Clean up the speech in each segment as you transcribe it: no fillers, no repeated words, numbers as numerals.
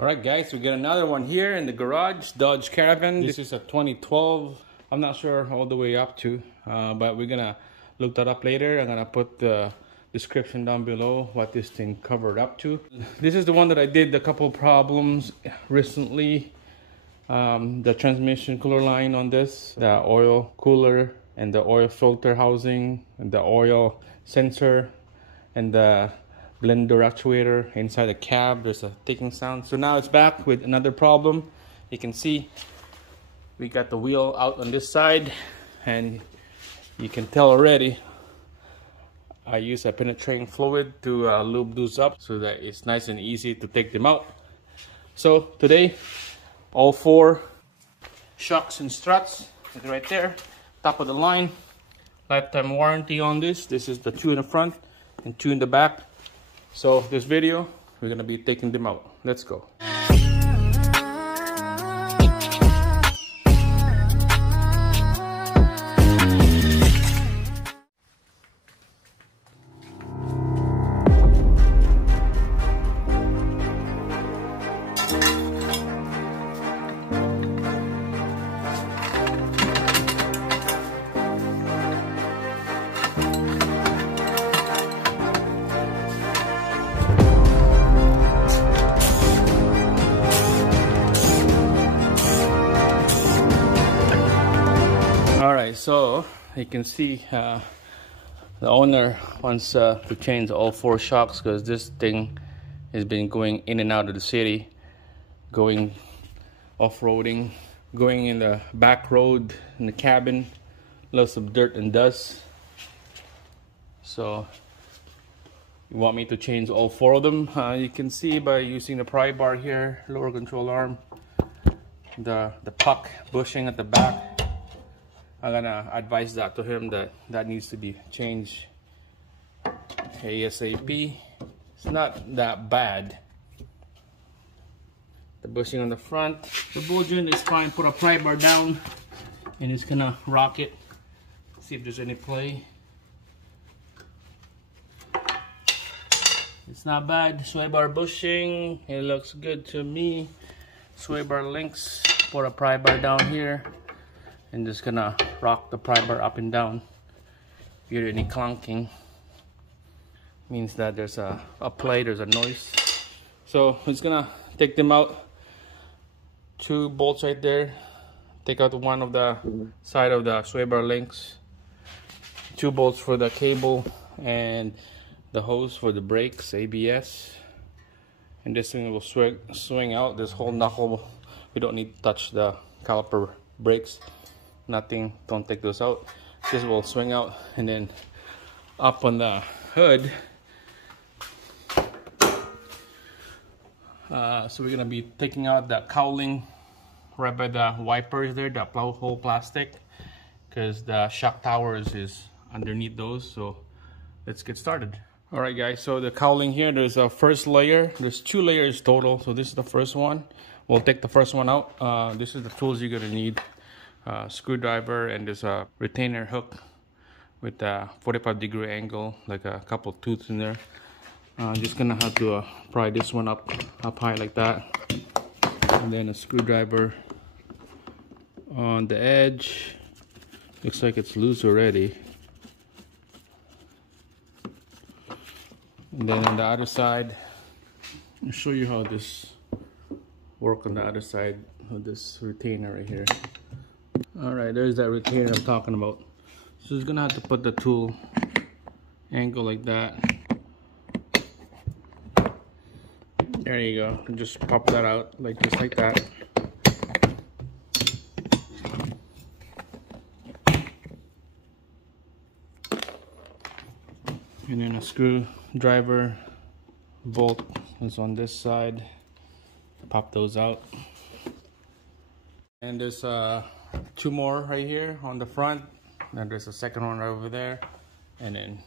Alright guys, we got another one here in the garage, Dodge Caravan. This is a 2012. I'm not sure all the way up to, but we're gonna look that up later. I'm gonna put the description down below what this thing covered up to. This is the one that I did a couple problems recently. The transmission cooler line on this, the oil cooler and the oil filter housing and the oil sensor and the blender actuator inside the cab. There's a ticking sound. So now it's back with another problem. You can see we got the wheel out on this side, and you can tell already I use a penetrating fluid to lube those up so that it's nice and easy to take them out. So today, all 4 shocks and struts is right there, top of the line. Lifetime warranty on this. This is the 2 in the front and 2 in the back. So this video, we're gonna be taking them out. Let's go. Alright, so you can see the owner wants to change all 4 shocks because this thing has been going in and out of the city, going off-roading, going in the back road in the cabin, lots of dirt and dust. So you want me to change all 4 of them. You can see by using the pry bar here, lower control arm, the puck bushing at the back. I'm gonna advise that to him that needs to be changed ASAP. It's not that bad. The bushing on the front, the ball joint is fine. Put a pry bar down and it's gonna rock it. See if there's any play. It's not bad. Sway bar bushing, it looks good to me. Sway bar links. Put a pry bar down here. And just gonna rock the pry bar up and down. If you hear any clunking, means that there's a play, there's a noise. So it's gonna take them out. 2 bolts right there. Take out one of the side of the sway bar links. 2 bolts for the cable and the hose for the brakes, ABS. And this thing will swing out. This whole knuckle, we don't need to touch the caliper brakes. Nothing, don't take those out. This will swing out, and then up on the hood. So we're gonna be taking out the cowling right by the wipers there, the whole plastic, because the shock towers is underneath those. So let's get started. All right guys, so the cowling here, there's a first layer. There's 2 layers total, so this is the first one. We'll take the first one out. This is the tools you're gonna need. Screwdriver, and there's a retainer hook with a 45-degree angle, like a couple tooths in there. Just gonna have to pry this one up high like that, and then a screwdriver on the edge. Looks like it's loose already. And then on the other side, I'll show you how this works on the other side of this retainer right here. Alright, there's that retainer I'm talking about. So it's gonna have to put the tool angle like that. There you go. And just pop that out just like that. And then a screwdriver bolt is on this side. Pop those out. And there's 2 more right here on the front, and there's a second one right over there, and then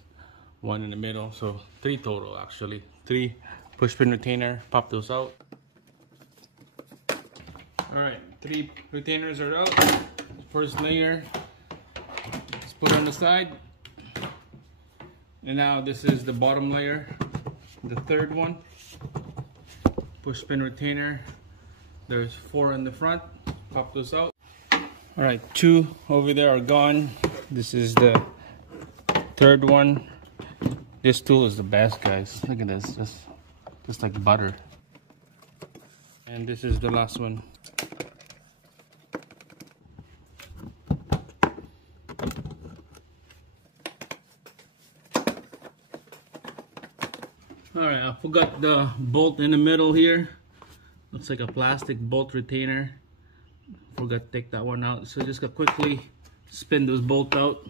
1 in the middle. So 3 total actually. 3 push pin retainer. Pop those out. All right, 3 retainers are out. First layer, let's put on the side. And now this is the bottom layer, the third one. push pin retainer. There's 4 in the front. Pop those out. All right, 2 over there are gone. This is the 3rd one. This tool is the best, guys. Look at this, just like butter. And this is the last one. Alright, I forgot the bolt in the middle here. Looks like a plastic bolt retainer. Forgot to take that one out. So just gotta quickly spin those bolts out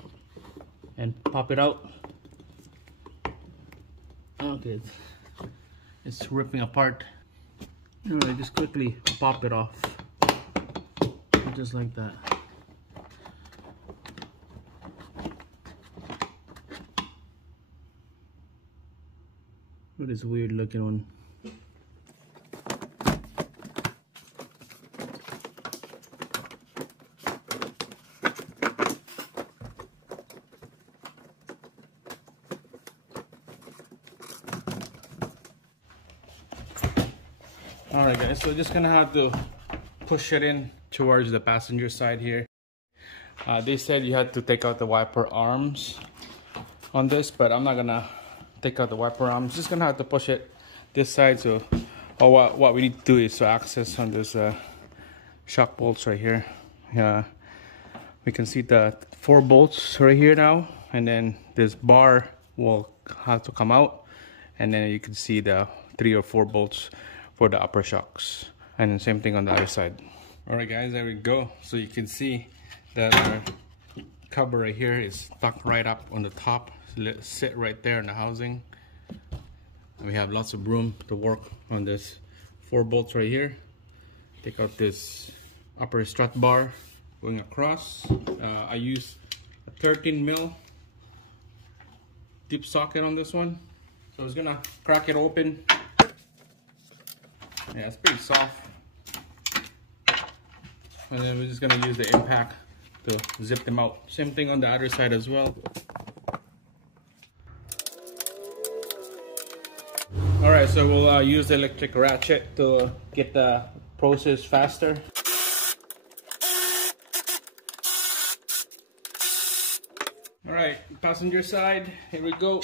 and pop it out. Okay, it's ripping apart. Alright, just quickly pop it off. Just like that. What is weird looking one? Alright guys, so just gonna have to push it in towards the passenger side here. They said you had to take out the wiper arms on this, but I'm not gonna take out the wiper arms. Just gonna have to push it this side. So what we need to do is to access on those shock bolts right here. We can see the 4 bolts right here now, and then this bar will have to come out, and then you can see the 3 or 4 bolts for the upper shocks, and then same thing on the other side. All right guys, there we go. So you can see that our cover right here is tucked right up on the top. Let's sit right there in the housing, and we have lots of room to work on this 4 bolts right here. Take out this upper strut bar going across. I use a 13 mil deep socket on this one, so I was gonna crack it open. Yeah, it's pretty soft, and then we're just gonna use the impact to zip them out. Same thing on the other side as well. Alright, so we'll use the electric ratchet to get the process faster. Alright, passenger side, here we go.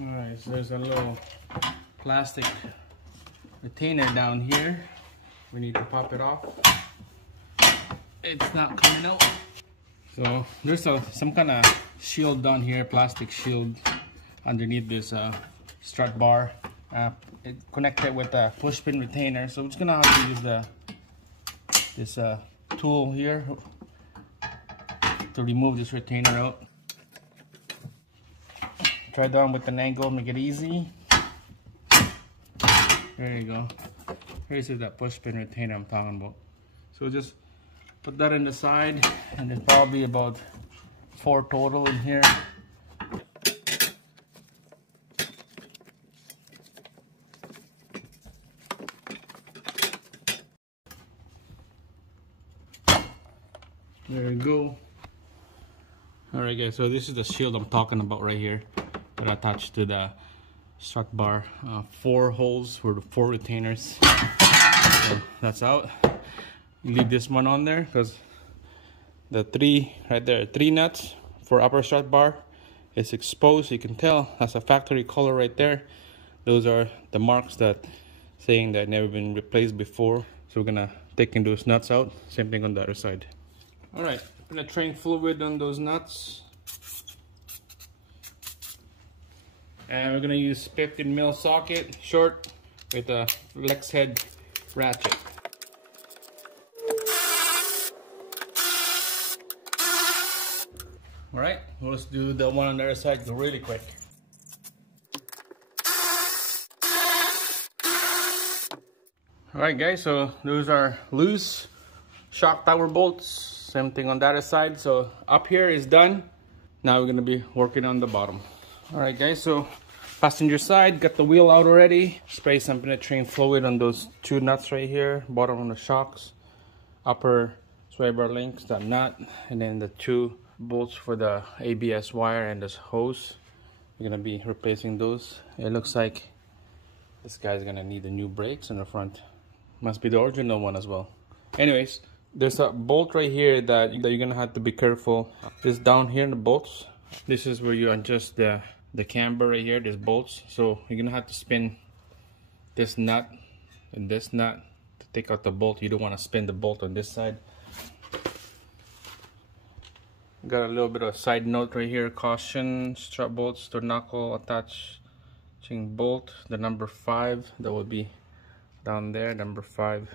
Alright, so there's a little plastic retainer down here. We need to pop it off. It's not coming out. So there's some kind of shield down here, plastic shield underneath this strut bar. It connected with a push pin retainer. So we're just gonna have to use this tool here to remove this retainer out. Try down with an angle, make it easy. There you go. Here's that push pin retainer I'm talking about. So just put that in the side, and there's probably about 4 total in here. There we go. Alright guys, so this is the shield I'm talking about right here, that attached to the strut bar. 4 holes for the 4 retainers. So that's out. You leave this one on there because the 3 right there, 3 nuts for upper strut bar is exposed. You can tell that's a factory color right there. Those are the marks that saying that never been replaced before. So we're gonna take those nuts out. Same thing on the other side. All right, penetrating fluid on those nuts. And we're gonna use 15 mil socket, short, with a flex head ratchet. All right, let's do the one on the other side really quick. All right guys, so those are loose shock tower bolts. Same thing on the other side. So up here is done. Now we're gonna be working on the bottom. All right guys, so passenger side, got the wheel out already. Spray some penetrating fluid on those 2 nuts right here. Bottom on the shocks, upper sway bar links, that nut, and then the 2 bolts for the ABS wire and this hose. We're gonna be replacing those. It looks like this guy's gonna need the new brakes in the front. Must be the original one as well. Anyways, there's a bolt right here that you're gonna have to be careful. This down here in the bolts, this is where you adjust the camber right here. There's bolts, so you're gonna have to spin this nut and this nut to take out the bolt. You don't want to spin the bolt on this side. Got a little bit of side note right here. Caution: strut bolts to knuckle attaching bolt. The number 5 that will be down there. Number 5.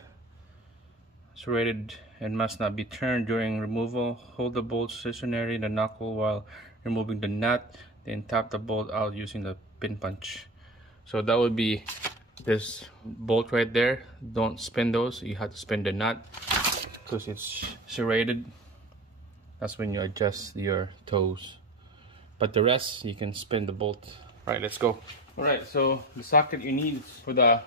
It's rated and must not be turned during removal. Hold the bolt stationary in the knuckle while removing the nut. Then tap the bolt out using the pin punch. So that would be this bolt right there. Don't spin those. You have to spin the nut because it's serrated. That's when you adjust your toes. But the rest, you can spin the bolt. All right, let's go. All right, so the socket you need for the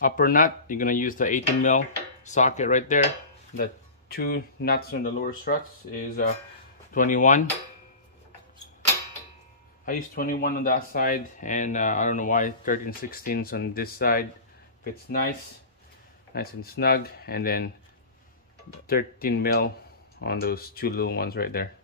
upper nut, you're gonna use the 18 mil socket right there. The 2 nuts on the lower struts is 21. I use 21 on that side, and I don't know why 13/16 on this side. Fits nice and snug, and then 13 mil on those 2 little ones right there.